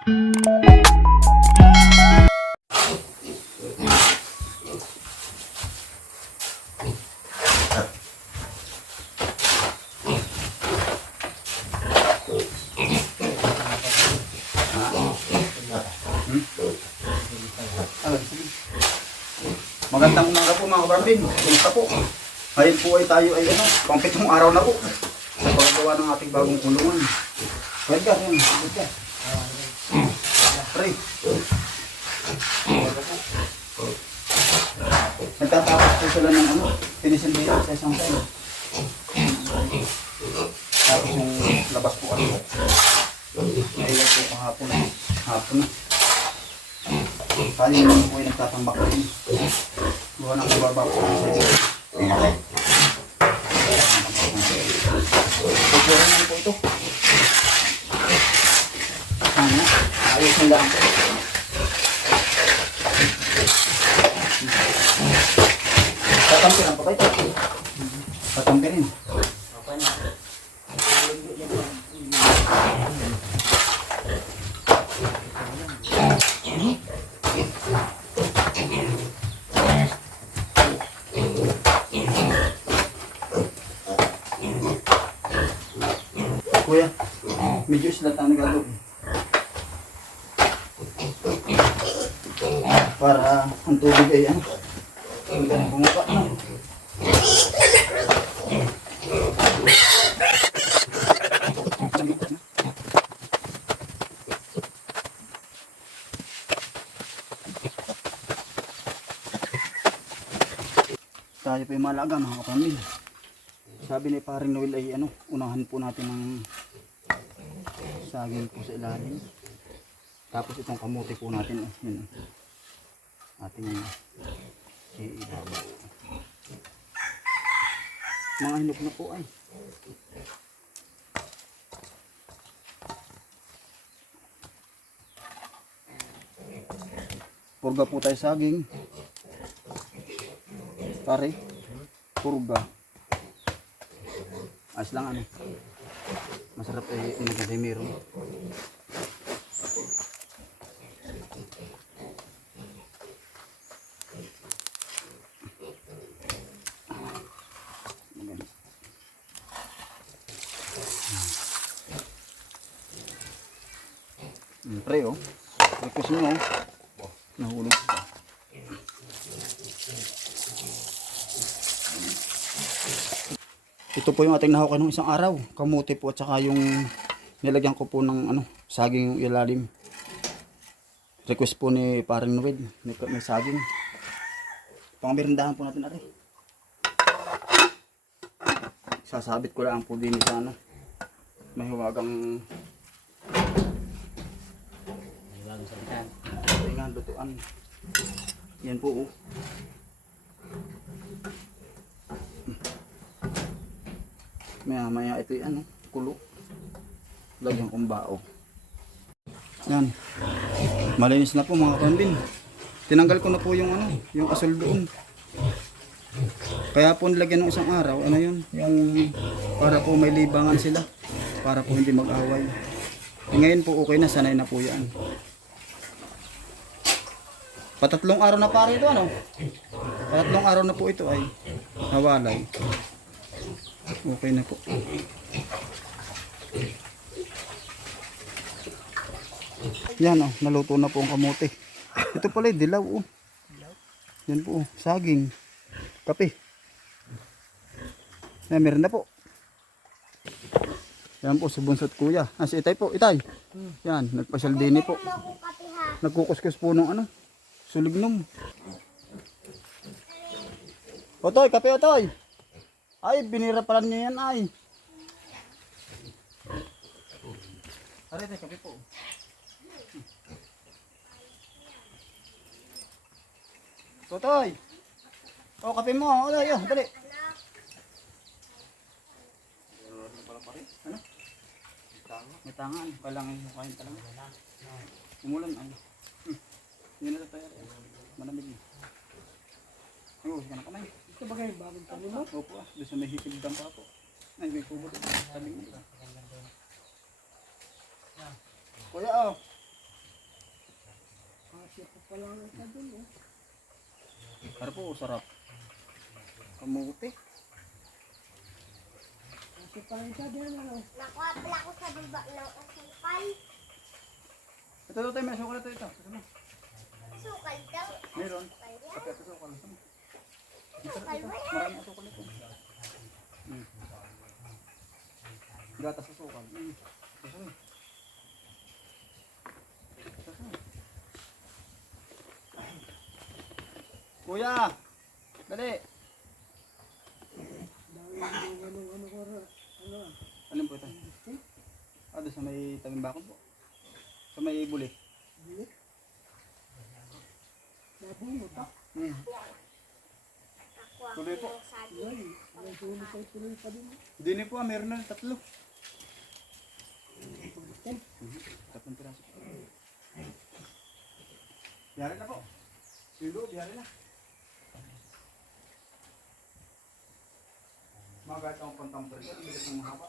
Magandang umaga po mga kabarbin. Kumusta po? Ngayon po ay tayo ay ano, pangpitong araw na po. Sa paggawa ng ating bagong kulungan. Pwede ka. Pwede ka. Pre. Nagtatapos po sila ng ano, pinisil dito sa isang tayo. Tapos yung labas po ano. Nailan po kahapon. Hapon na. Tayo naman po ay nagtatambak rin. Gawa ng ibaba po sa iyo. Pupura naman po ito. Ano? Ayos na lang po. Tatampiran pa ba ito? Tatampirin. Kuya, medyo sila tayo nagalo. Para ang tubig ay ano, ang bumuka na. Tayo pa yung malaga mga kapamilya. Sabi ni paring Noel ay ano, unahan po natin ng saging po sa ilalim. Tapos itong kamote po natin, oh, yun. Ating iibabaw. Mga hinog na po ay. Purga po tayo saging. Pare, purga. Ayos lang ano. Masarap eh, inagay meron. Maganda. Hmm, pre oh. Request mo oh. Nahulog. Ito po yung ating nahukan ng isang araw. Kamuti po at saka yung nilagyan ko po ng ano, saging yung ilalim. Request po ni paring Noel. May, may saging. Pangamirindahan po natin natin. Sasabit ko lang po din sa ano. May huwagang Tingnan, lutuan. Yan po oh. Maya maya ito yung ano, kulo. Lagyan kong bao. Yan. Malinis na po mga kambin. Tinanggal ko na po yung ano, yung asol doon. Kaya po nilagyan ng isang araw, ano yun, yung para po may libangan sila. Para po hindi mag-away. Eh, ngayon po okay na, sanay na po yan. Patatlong araw na pare ito ano? Patatlong araw na po ito ay nawalay. Okay na po. Yan oh, naluto na po ang kamote. Ito pala yung dilaw oh. Yan po oh, saging. Kape. Yan, meron na po. Yan po, si Bunsot Kuya. Ah, si Itay po, Itay. Yan, nagpasyal din po. Nagkukuskus po ng ano, sulignum. Otoy, kape Otoy. Ay, binira pala niya yan ay. Aray, tayo, kape po. Totoy. O, kape mo. O, tayo, dali. Ano? May tangan. Kailangan yung kain talaga. Umulan ay. Hmm. Yun na tayo. Malamig na. Oo, yan ang kamay. Ito ba kayo bagong tanim mo? Opo ah, doon sa may hikibdang pa po. Ay, may kubo doon. Sabi mo. Kuya oh. Kasi pa pala ang ka dun eh. Ano po, sarap. Kamuti. Kasi pa ang ka dun ano. Nakuha pala ako sa baba ng asukal. Ito, ito, tayo, may sukal ito, ito. Ito na. Sukal daw. Meron. Sukal yan. Kapit ito, sukal. Ito. Sukal mo yan. Marami ang sukal ito. Hmm. Gatas sa mo? Kuya! Dali! Ano po ito? Ah, doon sa may tagimbakon po. Sa may buli. Hindi. Nabunot ah. Hmm. Pa din. Hindi ni po ah, meron na tatlo. Pagkitan. Tatlong piraso. Biyari na po. Silo, biyari na. Mga kahit akong pantamper ko, bigat ng mahaba.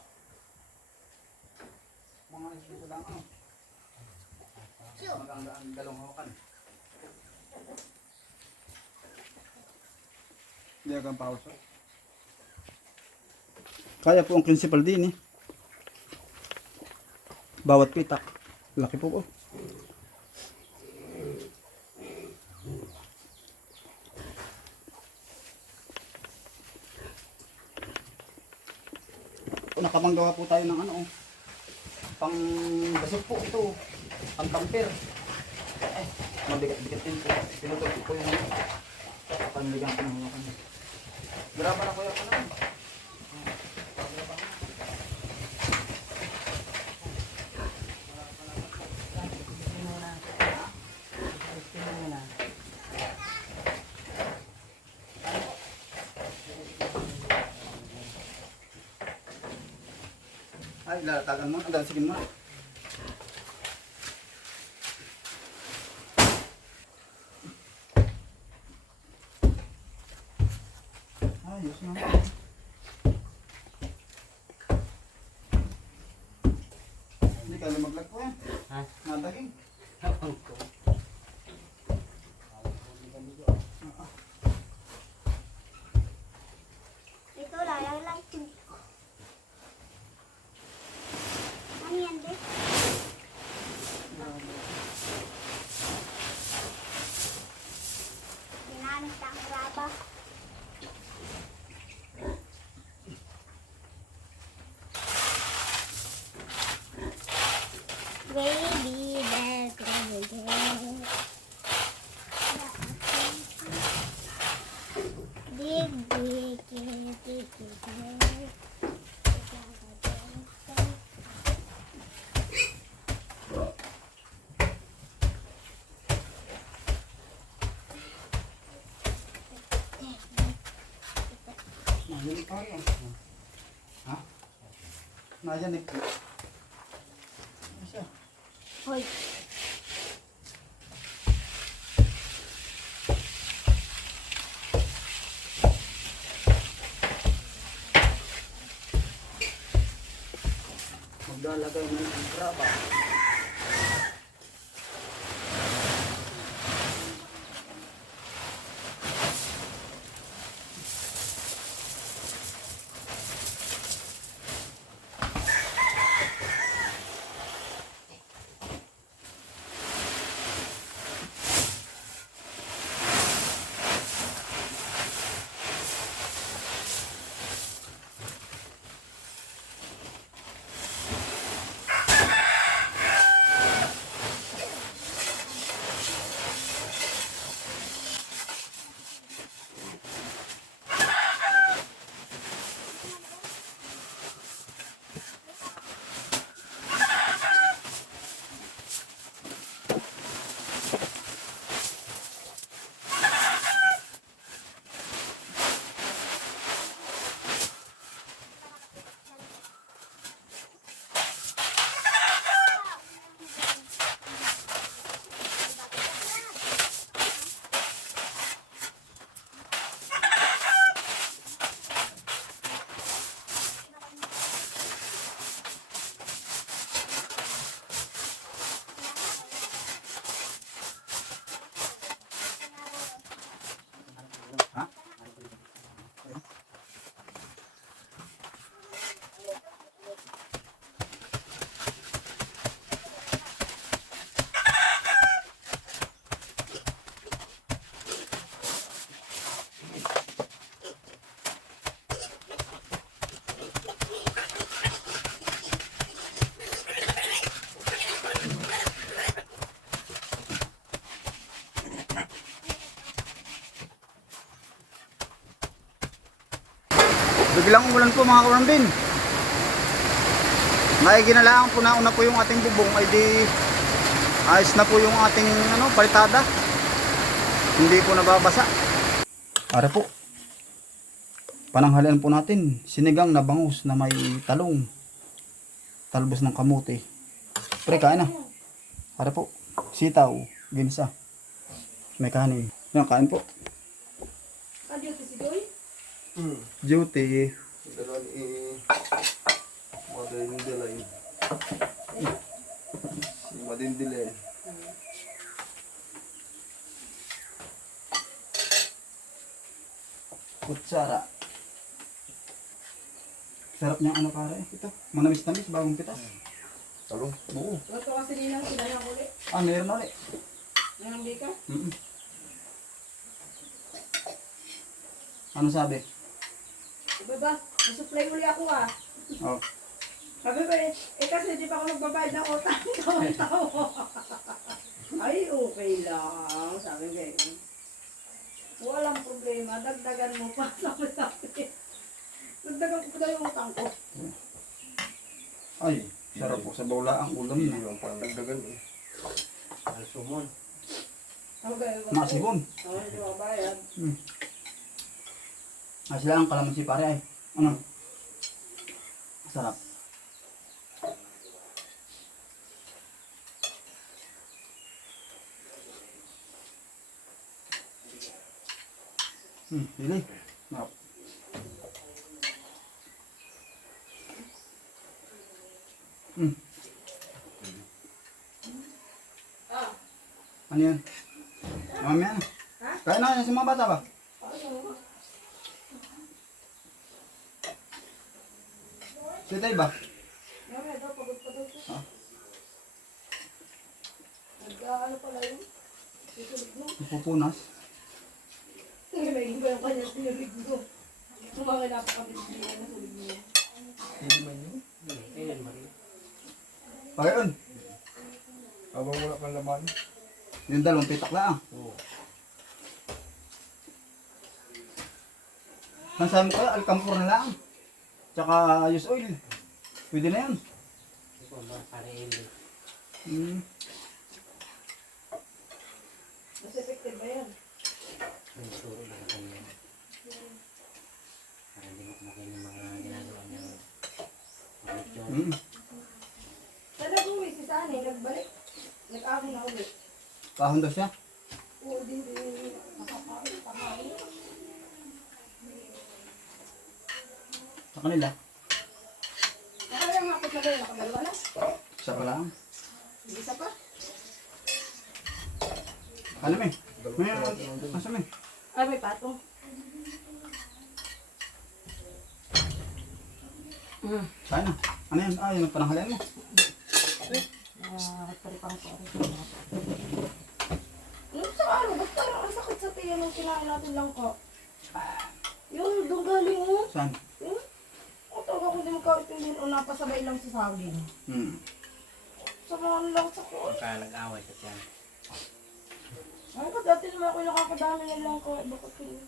Mga isip lang ano. Maganda ang dalawang hawakan. Hindi agad pausa. Kaya po ang principal din eh. Bawat pitak. Laki po po. Nakapanggawa po tayo ng ano oh. Pang basok po ito. Pang tamper. Eh, mabigat-bigat din po. Pinutol ko po yung. Panligang ko Grabe na kuya ko na. Ay, lalatagan mo. Ang sige mo. Ayos na. Hindi ka lumaglag po yan. Ha? Nadaging. Ko. Nayanik pa rin. Ha? Nayanik. Ano siya? Hoy, Maglalagay ng graba. Biglang umulan po mga kawarambin. May ginalaan po na una po yung ating bubong ay di ayos na po yung ating ano, palitada. Hindi po nababasa. Ara po. Pananghalian po natin, sinigang na bangus na may talong. Talbos ng kamote. Pre, kain na. Ara po. Sitaw, ginsa. May kanin. Yan, kain po. Hmm. Duty. Dalan eh. Madindilay. Si Madindilay. Kutsara. Sarap niyang ano pare. Ito. Manamis-namis, bagong pitas. Talong. Oo. Ito kasi nilang sinayang ulit. Ah, meron na ulit. Nang di ka? Mm Ano sabi? Sabi ba, nasupply uli ako ah. Oh. Sabi ba, eh, eh kasi di pa ako nagbabayad ng utang. Tawa-tawa. Ay, okay lang. Sabi ko eh. Walang problema. Dagdagan mo pa. Sabi sabi. Dagdagan ko pa yung utang ko. Ay, sarap po sa bawla ang ulam na. lang parang dagdagan eh. Alsumon. Okay, Masibon. Oo, hindi mabayad. Hmm. Ah, sila ang kalamansi pare ay. Ano? Sarap. Hmm, pili. Sarap. Hmm. Ah, Ano yan? Mamaya na. Ha? Kaya na yan sa mga bata ba? Sitay ba? Mami, daw, pagod pa daw siya. Ah. Nag-ano pala yun? Susunod mo. Pupunas. Ngayon ba yung kanya sinubig ko? Yung mga napakabilis na sulig niya. Pagkaon. Habang wala kang laman. Yung dalawang pitak lang. Oo. Masabi mo kaya, alkampur na lang. Tsaka use oil. Pwede na yan. Hmm. Mas effective ba yan? Hmm. Sana buwi si Sani, nagbalik. Nag-ahon na ulit. Kahon daw siya. Oo, din din. Nakakain, pakain. Sa kanila. Isa pa lang. Isa pa. Ano may? May asa may? Ay, may patong. Hmm. Kaya na. Ano yan? Ah, yun ang pananghalian mo. Ah, paripang pare. Ano sa ano? Ba't parang ang sakit sa tiyan nung kinain natin lang ko? Yung doon galing mo. Saan? Ko din magkaitindin o napasabay lang sa saging. Hmm. Sa mga ano lang sa ko. Kaya nag-away sa tiyan. Ano ka dati naman ako nakakadami na lang ko. Bakit yun?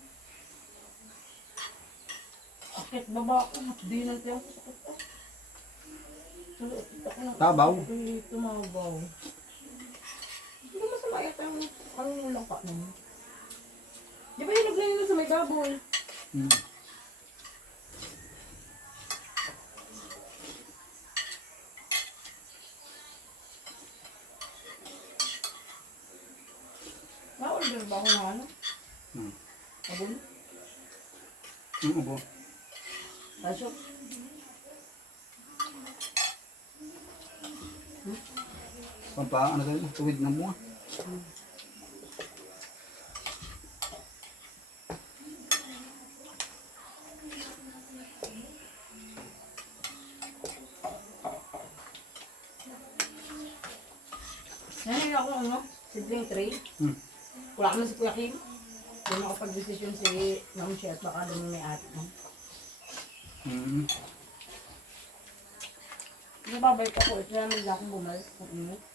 Sakit baba ako. Di na tiyan ko sakit ah. Ako na- Tabaw. Ay, tumabaw. Hindi masama ito yung ano yung lang ka naman. Di ba hinog na yun sa may baboy? Hmm. Na-order ba ako ng ano? Hmm. Abon? Yung ubo. Tasyo? Pampa, ano tayo? Tuwid ng bunga. Nanay ako ano? Sibling tray. Hmm. Wala ka na si Kuya Kim. Doon ako pag-desisyon si Ma'am Shea at baka doon may ate mo. Hmm. Nababalik ako eh. Kaya may akong bumalik. Kung init.